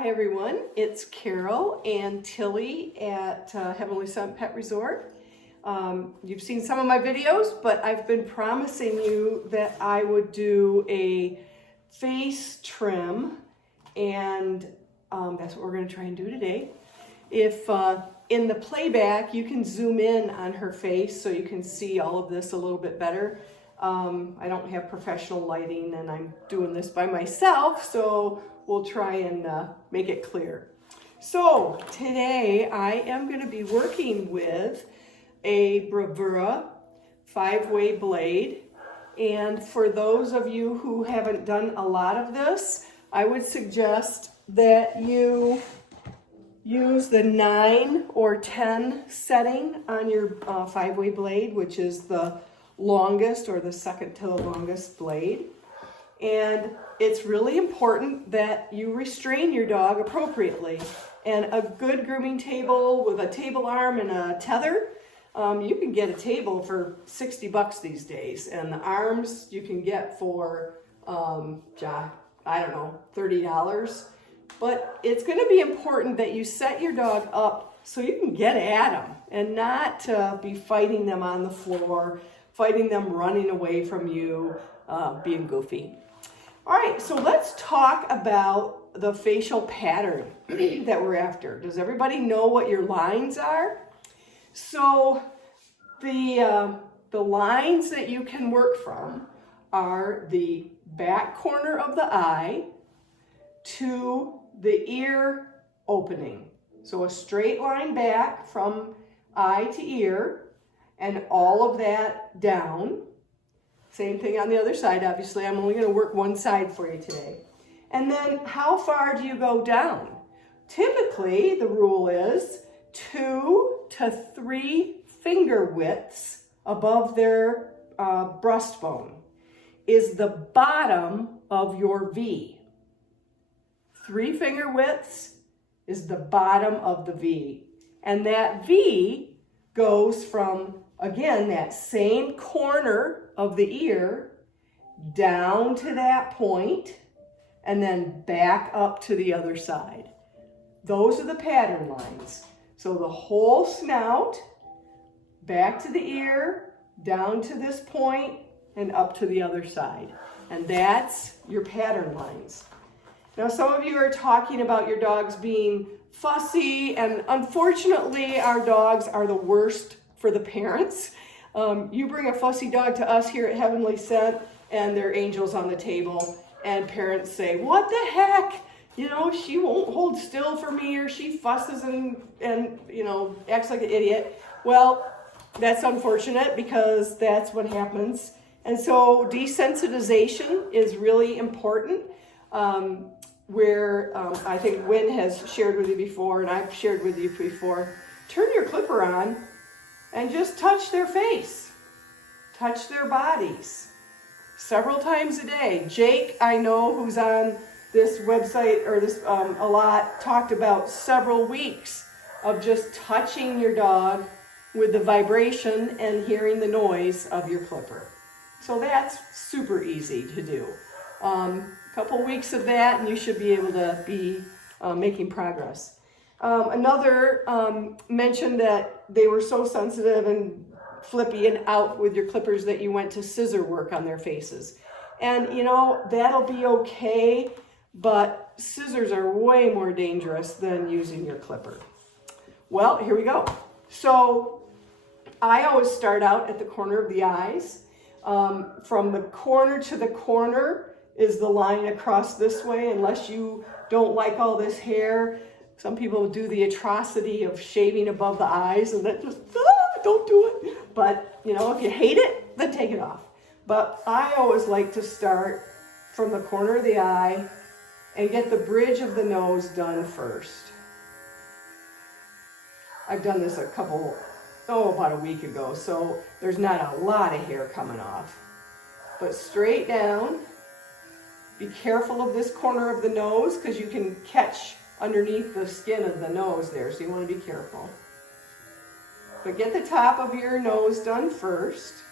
Hi everyone, it's Carol and Tilly at Heavenly Sun Pet Resort. You've seen some of my videos, but I've been promising you that I would do a face trim, and that's what we're going to try and do today. If in the playback you can zoom in on her face so you can see all of this a little bit better. I don't have professional lighting and I'm doing this by myself, so we'll try and make it clear. So today I am going to be working with a Bravura 5-way blade, and for those of you who haven't done a lot of this, I would suggest that you use the 9 or 10 setting on your 5-way blade, which is the longest or the second to the longest blade. And it's really important that you restrain your dog appropriately. And a good grooming table with a table arm and a tether, you can get a table for $60 these days. And the arms you can get for, I don't know, $30. But it's going to be important that you set your dog up so you can get at them and not be fighting them on the floor, fighting them running away from you, being goofy. All right, so let's talk about the facial pattern that we're after. Does everybody know what your lines are? So the lines that you can work from are the back corner of the eye to the ear opening. So a straight line back from eye to ear and all of that down. Same thing on the other side, obviously. I'm only going to work one side for you today. And then how far do you go down? Typically, the rule is 2 to 3 finger widths above their breastbone is the bottom of your V. 3 finger widths is the bottom of the V. And that V goes from, again, that same corner of the ear down to that point and then back up to the other side. Those are the pattern lines. So the whole snout, back to the ear, down to this point, and up to the other side. And that's your pattern lines. Now, some of you are talking about your dogs being fussy, and unfortunately, our dogs are the worst for the parents. You bring a fussy dog to us here at Heavenly Scent, and they're angels on the table, and parents say, "What the heck? You know, she won't hold still for me, or she fusses and you know, acts like an idiot." Well, that's unfortunate because that's what happens. And so desensitization is really important. I think Wynn has shared with you before, and I've shared with you before, turn your clipper on and just touch their face, touch their bodies several times a day. Jake, I know, who's on this website or this a lot, talked about several weeks of just touching your dog with the vibration and hearing the noise of your clipper. So that's super easy to do. A couple weeks of that and you should be able to be making progress. Another mentioned that they were so sensitive and flippy and out with your clippers that you went to scissor work on their faces. And you know, that'll be okay, but scissors are way more dangerous than using your clipper. Well, here we go. So I always start out at the corner of the eyes. From the corner to the corner is the line across this way, unless you don't like all this hair. Some people do the atrocity of shaving above the eyes, and that just, don't do it. But, you know, if you hate it, then take it off. But I always like to start from the corner of the eye and get the bridge of the nose done first. I've done this about a week ago, so there's not a lot of hair coming off. But straight down, be careful of this corner of the nose because you can catch underneath the skin of the nose there, so you want to be careful. But get the top of your nose done first.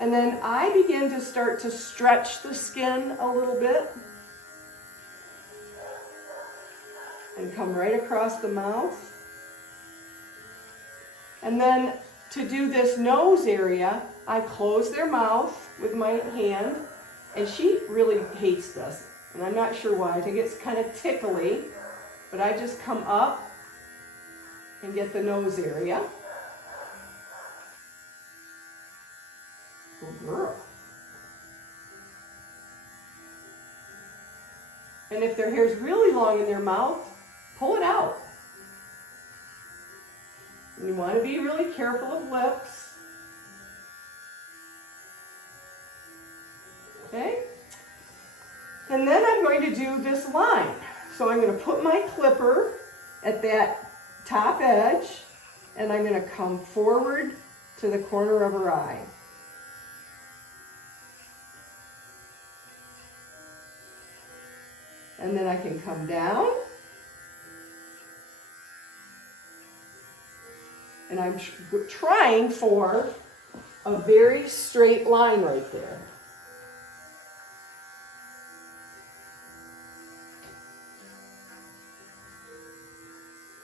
And then I begin to start to stretch the skin a little bit. And come right across the mouth. And then to do this nose area, I close their mouth with my hand. And she really hates this. And I'm not sure why. I think it's kind of tickly. But I just come up and get the nose area. Good girl. And if their hair's really long in their mouth, pull it out. And you want to be really careful of lips. Okay? And then I'm going to do this line. So I'm going to put my clipper at that top edge, and I'm going to come forward to the corner of her eye. And then I can come down. And I'm trying for a very straight line right there.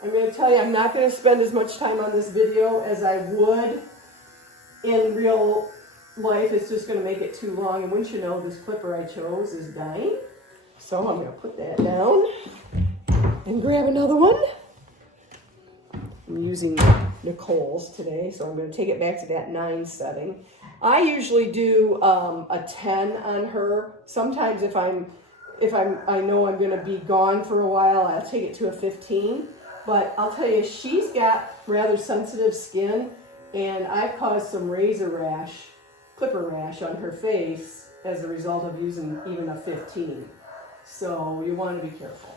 I'm going to tell you, I'm not going to spend as much time on this video as I would in real life. It's just going to make it too long. And wouldn't you know, this clipper I chose is dying. So I'm going to put that down and grab another one. I'm using Nicole's today, so I'm going to take it back to that 9 setting. I usually do a 10 on her. Sometimes if I know I'm going to be gone for a while, I'll take it to a 15. But I'll tell you, she's got rather sensitive skin, and I've caused some razor rash, clipper rash on her face as a result of using even a 15. So you want to be careful.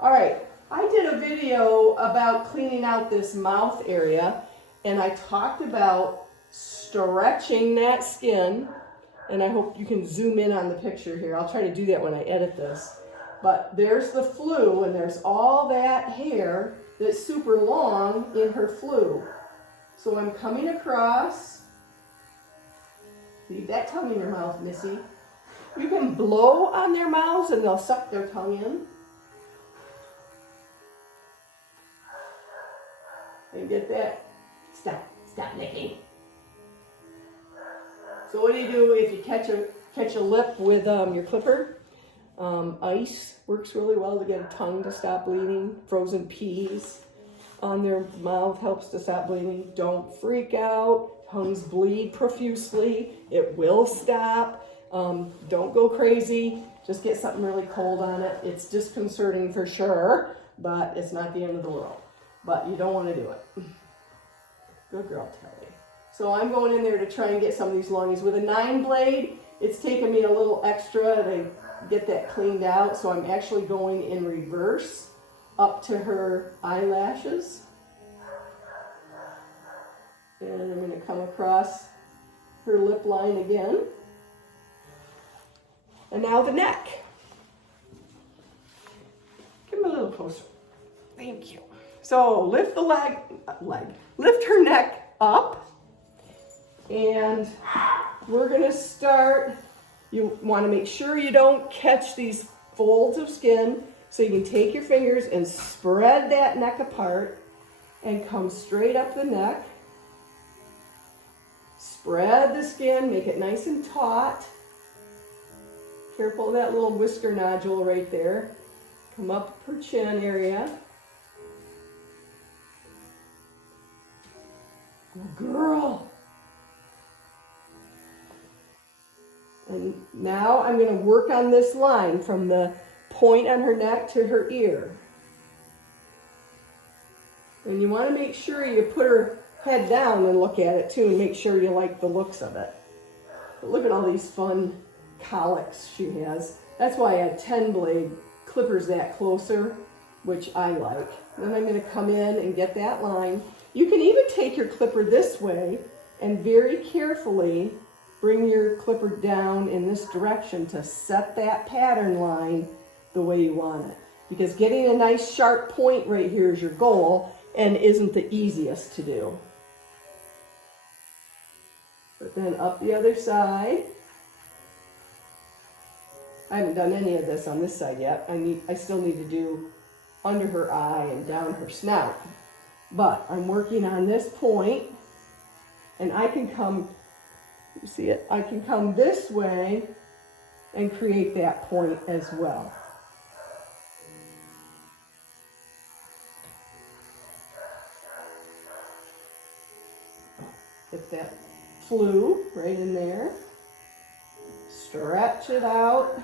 All right, I did a video about cleaning out this mouth area, and I talked about stretching that skin, and I hope you can zoom in on the picture here. I'll try to do that when I edit this. But there's the flu, and there's all that hair that's super long in her flu. So I'm coming across. Leave that tongue in your mouth, Missy. You can blow on their mouths and they'll suck their tongue in. And get that. Stop licking. So what do you do if you catch a lip with your clipper? Ice works really well to get a tongue to stop bleeding. Frozen peas on their mouth helps to stop bleeding. Don't freak out. Tongues bleed profusely. It will stop. Don't go crazy. Just get something really cold on it. It's disconcerting for sure, but it's not the end of the world. But you don't want to do it. Good girl, Telly. So I'm going in there to try and get some of these longies. With a 9 blade, it's taken me a little extra to get that cleaned out. So I'm actually going in reverse up to her eyelashes. And I'm going to come across her lip line again. And now the neck. Give me a little closer. Thank you. So lift the lift her neck up. And we're going to start. You want to make sure you don't catch these folds of skin. So you can take your fingers and spread that neck apart and come straight up the neck. Spread the skin, make it nice and taut. Careful of that little whisker nodule right there. Come up her chin area. Good girl. And now I'm going to work on this line from the point on her neck to her ear. And you want to make sure you put her head down and look at it too, and make sure you like the looks of it. But look at all these fun colics she has. That's why a 10 blade clippers that closer, which I like. Then I'm going to come in and get that line. You can even take your clipper this way and very carefully bring your clipper down in this direction to set that pattern line the way you want it. Because getting a nice sharp point right here is your goal and isn't the easiest to do. But then up the other side. I haven't done any of this on this side yet. I still need to do under her eye and down her snout. But I'm working on this point, and I can come, you see it? I can come this way and create that point as well. Get that flew right in there. Stretch it out.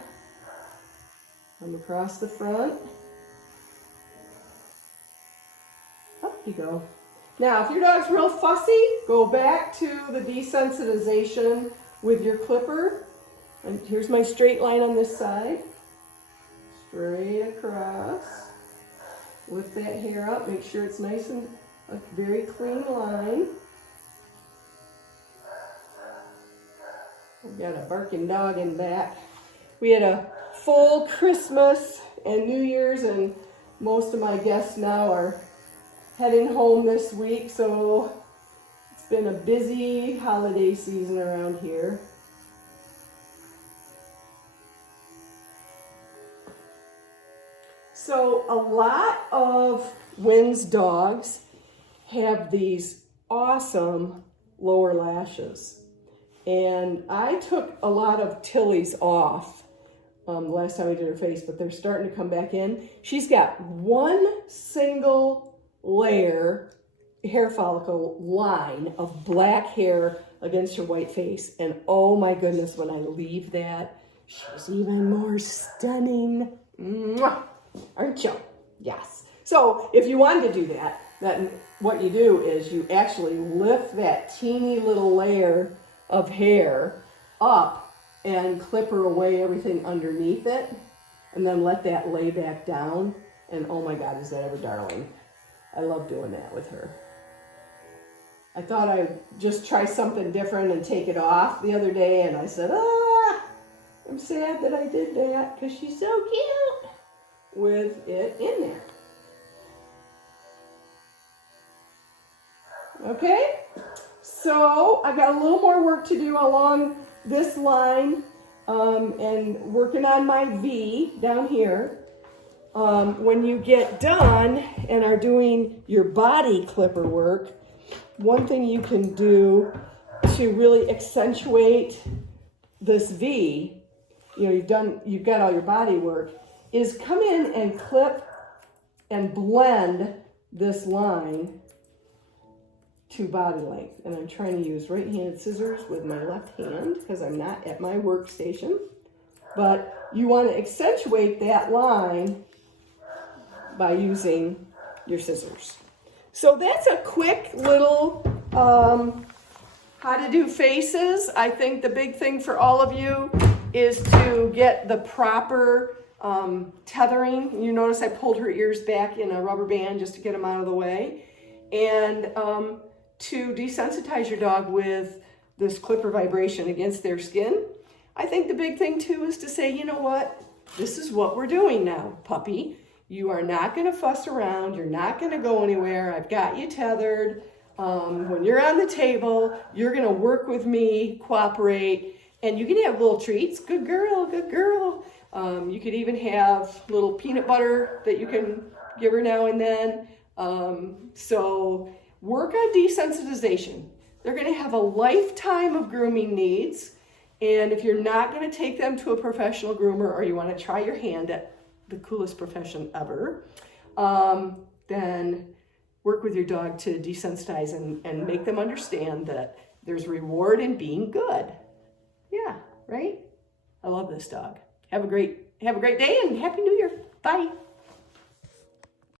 Come across the front. Up you go. Now, if your dog's real fussy, go back to the desensitization with your clipper. And here's my straight line on this side. Straight across. Lift that hair up. Make sure it's nice and a very clean line. We've got a barking dog in back. We had a full Christmas and New Year's, and most of my guests now are heading home this week, so it's been a busy holiday season around here. So a lot of Wynn's dogs have these awesome lower lashes. And I took a lot of Tilly's off the last time I did her face, but they're starting to come back in. She's got one single layer hair follicle line of black hair against her white face. And oh my goodness, when I leave that, she's even more stunning. Mwah! Aren't you? Yes. So if you wanted to do that, then what you do is you actually lift that teeny little layer of hair up and clipper away everything underneath it, and then let that lay back down. And oh my God, is that ever darling. I love doing that with her. I thought I'd just try something different and take it off the other day, and I said, I'm sad that I did that because she's so cute with it in there. Okay, so I got a little more work to do along this line and working on my V down here. When you get done and are doing your body clipper work, one thing you can do to really accentuate this V, you've got all your body work, is come in and clip and blend this line to body length. And I'm trying to use right-handed scissors with my left hand because I'm not at my workstation. But you want to accentuate that line by using your scissors. So that's a quick little how to do faces. I think the big thing for all of you is to get the proper tethering. You notice I pulled her ears back in a rubber band just to get them out of the way. And to desensitize your dog with this clipper vibration against their skin. I think the big thing too is to say, you know what? This is what we're doing now, puppy. You are not going to fuss around. You're not going to go anywhere. I've got you tethered. When you're on the table, you're going to work with me, cooperate, and you can have little treats. Good girl, good girl. You could even have little peanut butter that you can give her now and then. So work on desensitization. They're going to have a lifetime of grooming needs. And if you're not going to take them to a professional groomer, or you want to try your hand at the coolest profession ever, then work with your dog to desensitize and make them understand that there's reward in being good. Yeah, right? I love this dog. Have a great day and Happy New Year. Bye.